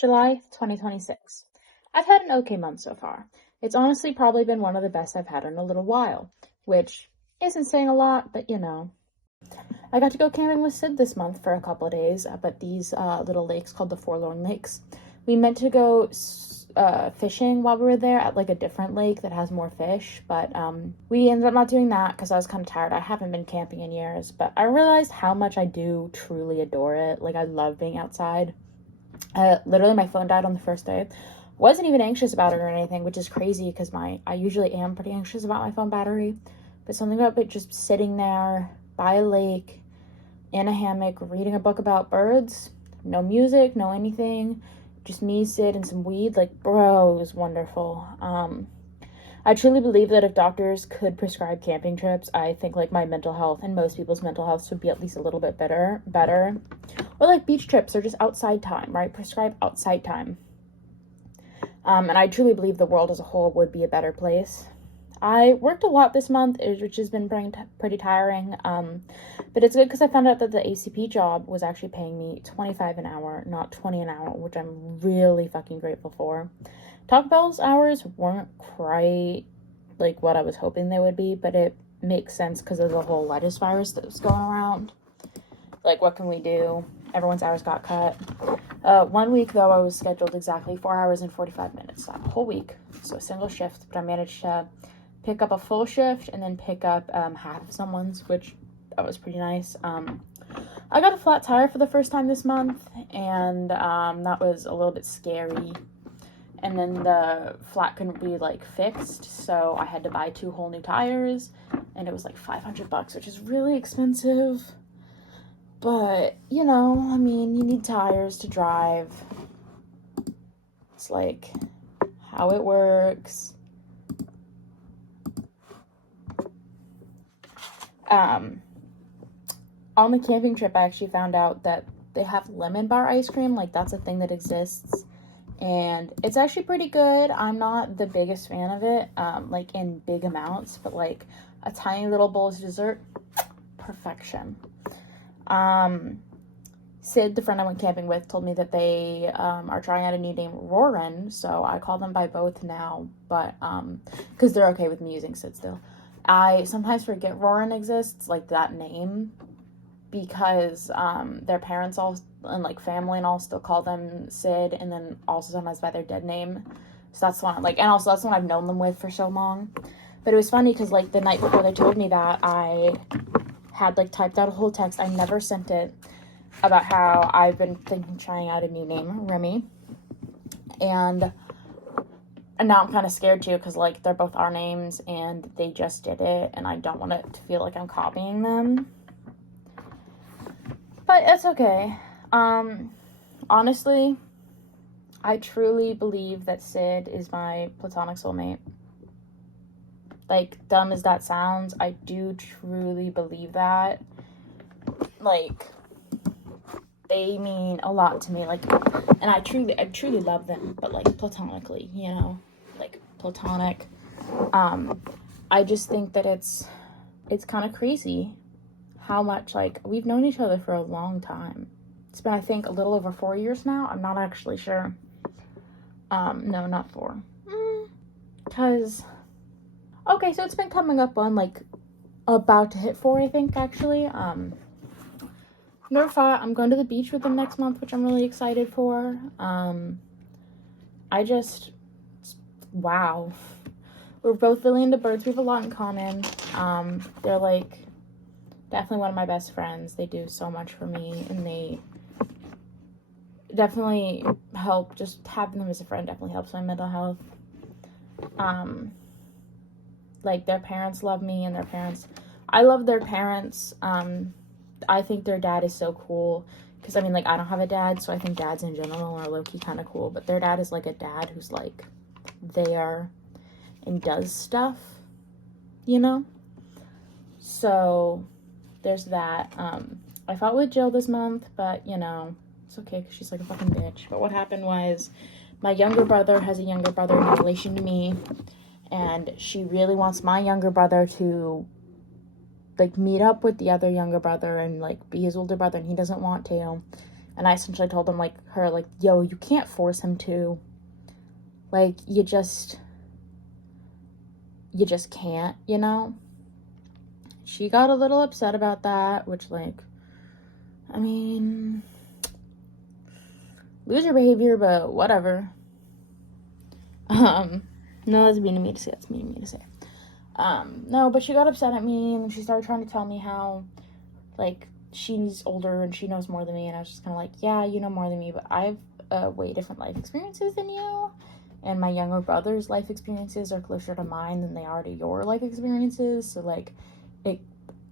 July 2026. I've had an okay month so far. It's honestly probably been one of the best I've had in a little while, which isn't saying a lot, but you know. I got to go camping with Sid this month for a couple of days up at these little lakes called the Forlorn Lakes. We meant to go fishing while we were there at like a different lake that has more fish, but we ended up not doing that because I was kind of tired. I haven't been camping in years, but I realized how much I do truly adore it. Like, I love being outside. Literally, my phone died on the first day. Wasn't even anxious about it or anything, which is crazy because I usually am pretty anxious about my phone battery. But something about it just sitting there by a lake in a hammock reading a book about birds, no music, no anything, just me, Sid, and some weed. Like, bro, it was wonderful. I truly believe that if doctors could prescribe camping trips, I think like my mental health and most people's mental health would be at least a little bit better. Or like beach trips or just outside time, right? Prescribe outside time. And I truly believe the world as a whole would be a better place. I worked a lot this month, which has been pretty tiring, but it's good because I found out that the ACP job was actually paying me $25 an hour, not $20 an hour, which I'm really fucking grateful for. Taco Bell's hours weren't quite like what I was hoping they would be, but it makes sense because of the whole lettuce virus that was going around. Like, what can we do? Everyone's hours got cut. 1 week, though, I was scheduled exactly 4 hours and 45 minutes that whole week. So a single shift, but I managed to pick up a full shift and then pick up half of someone's, which that was pretty nice. I got a flat tire for the first time this month, and that was a little bit scary. And then the flat couldn't be like fixed, so I had to buy 2 whole new tires, and it was like $500, which is really expensive. But, you know, I mean, you need tires to drive. It's like how it works. On the camping trip, I actually found out that they have lemon bar ice cream. Like, that's a thing that exists. And it's actually pretty good. I'm not the biggest fan of it, like in big amounts, but like a tiny little bowl of dessert, perfection. Sid, the friend I went camping with, told me that they are trying out a new name, Roarin', so I call them by both now, but because they're okay with me using Sid still. I sometimes forget Roarin' exists, like that name, because their parents all and like family and all still call them Sid, and then also sometimes by their dead name. So that's one, like, and also that's one I've known them with for so long. But it was funny because like the night before they told me that, I had like typed out a whole text, I never sent it, about how I've been trying out a new name, Remy, and now I'm kind of scared too because like they're both our names and they just did it, and I don't want it to feel like I'm copying them, but it's okay. Honestly, I truly believe that Sid is my platonic soulmate. Like, dumb as that sounds, I do truly believe that. Like, they mean a lot to me, like, and I truly love them, but like platonically, you know, like platonic. I just think that it's kind of crazy how much, like, we've known each other for a long time. It's been, I think, a little over 4 years now. I'm not actually sure. No, not 4. Because, okay, so it's been coming up on, like, about to hit 4, I think, actually. Nerfa, I'm going to the beach with them next month, which I'm really excited for. Wow. We're both really into birds. We have a lot in common. They're, like, definitely one of my best friends. They do so much for me, and they definitely help. Just having them as a friend definitely helps my mental health. Like, their parents love me, and I love their parents. I think their dad is so cool, because, I mean, like, I don't have a dad, so I think dads in general are low-key kind of cool, but their dad is, like, a dad who's, like, there and does stuff, you know? So, there's that. I fought with Jill this month, but, you know, it's okay, because she's, like, a fucking bitch. But what happened was, my younger brother has a younger brother in relation to me, and she really wants my younger brother to, like, meet up with the other younger brother and, like, be his older brother, and he doesn't want to. And I essentially told him, like, yo, you can't force him to. Like, you just can't, you know? She got a little upset about that, which, like, I mean, loser behavior, but whatever. No, that's mean to me to say. That's mean to me to say. No, but she got upset at me, and she started trying to tell me how, like, she's older and she knows more than me, and I was just kind of like, yeah, you know more than me, but I have way different life experiences than you, and my younger brother's life experiences are closer to mine than they are to your life experiences, so, like,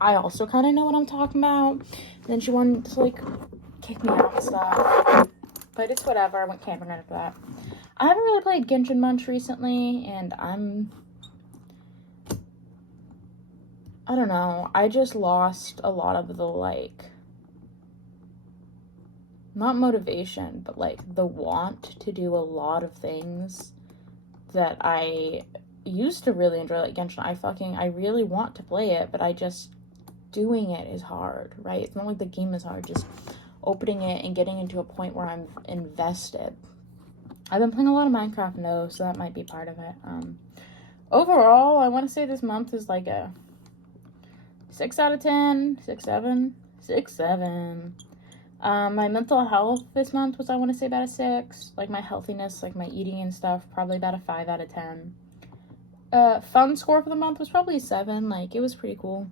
I also kind of know what I'm talking about. And then she wanted to, like, kick me out and stuff, but it's whatever. I went camping after that. I haven't really played Genshin much recently, and I don't know, I just lost a lot of the, like, not motivation, but, like, the want to do a lot of things that I used to really enjoy, like Genshin. I really want to play it, but doing it is hard, right? It's not like the game is hard, just opening it and getting into a point where I'm invested. I've been playing a lot of Minecraft, no, so that might be part of it. Overall, I want to say this month is like a 6 out of 10, 6, 7, 6, 7. My mental health this month was, I want to say, about a 6. Like, my healthiness, like my eating and stuff, probably about a 5 out of 10. Fun score for the month was probably a 7. Like, it was pretty cool.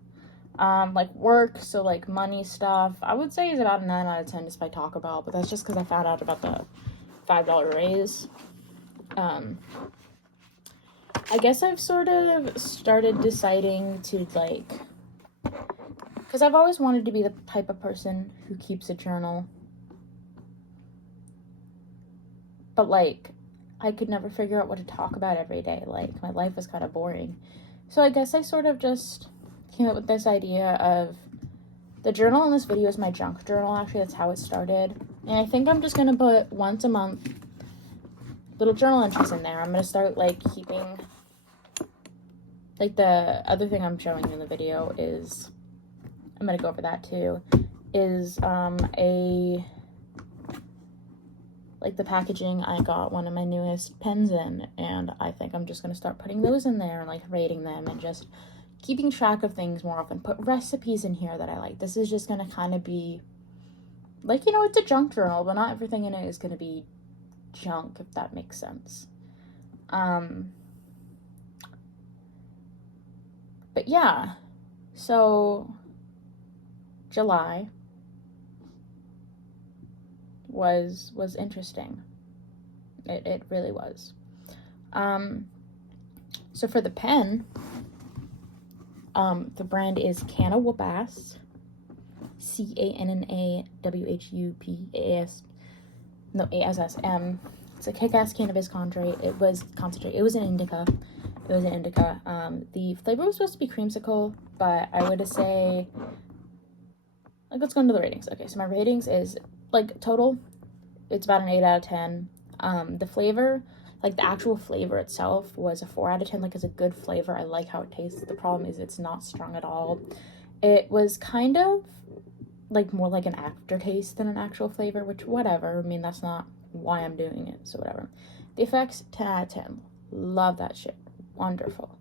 Like, work, so, like, money stuff, I would say is about a 9 out of 10 just by Taco Bell, but that's just because I found out about the $5 raise. I guess I've sort of started deciding to, like, because I've always wanted to be the type of person who keeps a journal, but, like, I could never figure out what to talk about every day. Like, my life was kind of boring. So I guess I sort of just came up with this idea of the journal in this video is my junk journal. Actually, that's how it started. And I think I'm just going to put once a month little journal entries in there. I'm going to start, like, keeping, like, the other thing I'm showing you in the video is, I'm going to go over that too, is, like, the packaging, I got one of my newest pens in, and I think I'm just going to start putting those in there and, like, rating them and just keeping track of things more often. Put recipes in here that I like. This is just going to kind of be, like, you know, it's a junk journal, but not everything in it is going to be junk, if that makes sense. But yeah, so July was interesting. It really was. So for the pen, the brand is Canna Whupas, CANNAWHUPAS, no, ASSM. It's a kick-ass cannabis concentrate. It was an indica. The flavor was supposed to be creamsicle, but I would say, like, let's go into the ratings. Okay, so my ratings is, like, total, it's about an 8 out of 10. The flavor, like, the actual flavor itself was a 4 out of 10. Like, it's a good flavor. I like how it tastes. The problem is it's not strong at all. It was kind of, like, more like an aftertaste than an actual flavor, which, whatever. I mean, that's not why I'm doing it, so whatever. The effects, 10 out of 10. Love that shit. Wonderful.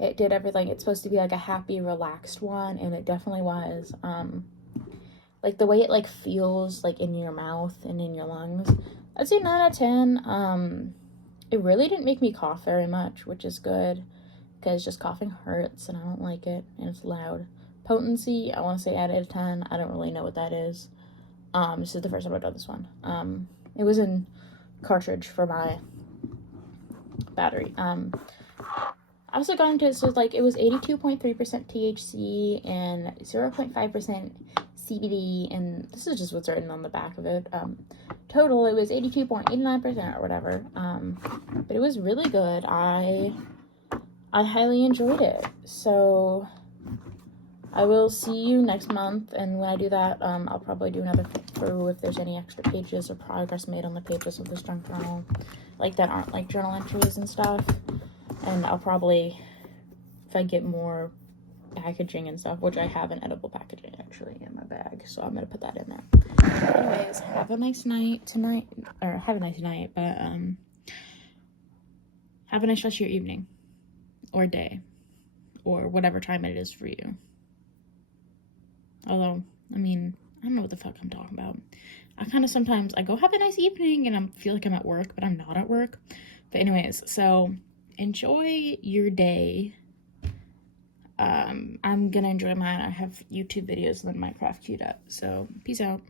It did everything. It's supposed to be, like, a happy, relaxed one, and it definitely was. Like, the way it, like, feels, like, in your mouth and in your lungs, I'd say 9 out of 10. It really didn't make me cough very much, which is good, because just coughing hurts, and I don't like it, and it's loud. Potency, I want to say 8 out of 10. I don't really know what that is. This is the first time I've done this one. It was in cartridge for my battery. I also got into it, so, like, it was 82.3% THC and 0.5% CBD, and this is just what's written on the back of it. Total, it was 82.89% or whatever. But it was really good. I highly enjoyed it. So I will see you next month, and when I do that, I'll probably do another flip through if there's any extra pages or progress made on the pages of this junk journal, like, that aren't, like, journal entries and stuff. And I'll probably, if I get more packaging and stuff, which I have an edible packaging actually in my bag, so I'm gonna put that in there. Anyways, have a nice night tonight, or have a nice night, but have a nice rest of your evening or day or whatever time it is for you. Although, I mean, I don't know what the fuck I'm talking about. I kind of sometimes, I go have a nice evening and I feel like I'm at work, but I'm not at work. But anyways, so enjoy your day. I'm gonna enjoy mine. I have YouTube videos and then Minecraft queued up. So peace out.